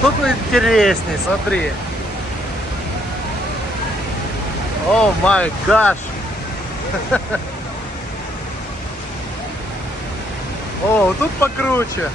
вот тут интересней, смотри. О май гаш. О, вот тут покруче.